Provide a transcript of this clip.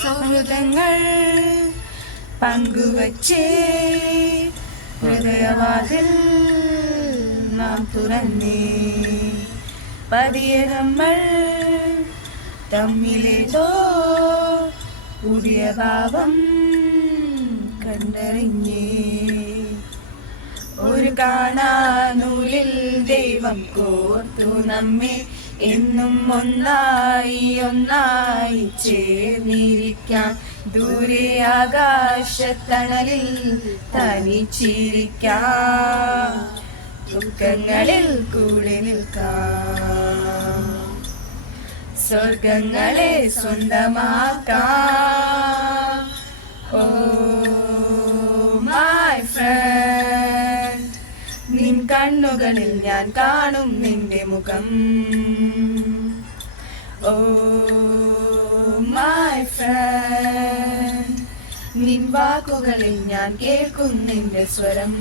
സൗഹൃദങ്ങൾ പങ്കുവച്ചേ ഹൃദയവാതിൽ നാം തുറന്നേ പതിയെ നമ്മൾ തമ്മിലേതോ പുതിയ ഭാവം കണ്ടറിഞ്ഞേ ഒരു കാണാനൂലിൽ ദൈവം കോർത്തു നമ്മെ എന്നും ഒന്നായി ഒന്നായി ചേർന്നിരിക്കാം ദൂരെ ആകാശത്തണലിൽ തനിച്ചിരിക്കാം ദുഃഖങ്ങളിൽ കൂടെ നിൽക്കാം സ്വർഗങ്ങളെ സ്വന്തമാക്കാം ഓ മൈ ഫ്രണ്ട് നിൻ കണ്ണുകളിൽ ഞാൻ കാണും നിന്റെ മുഖം ഓ മൈ ഫ്രണ്ട് നിൻ വാക്കുകളിൽ ഞാൻ കേൾക്കും നിന്റെ സ്വരം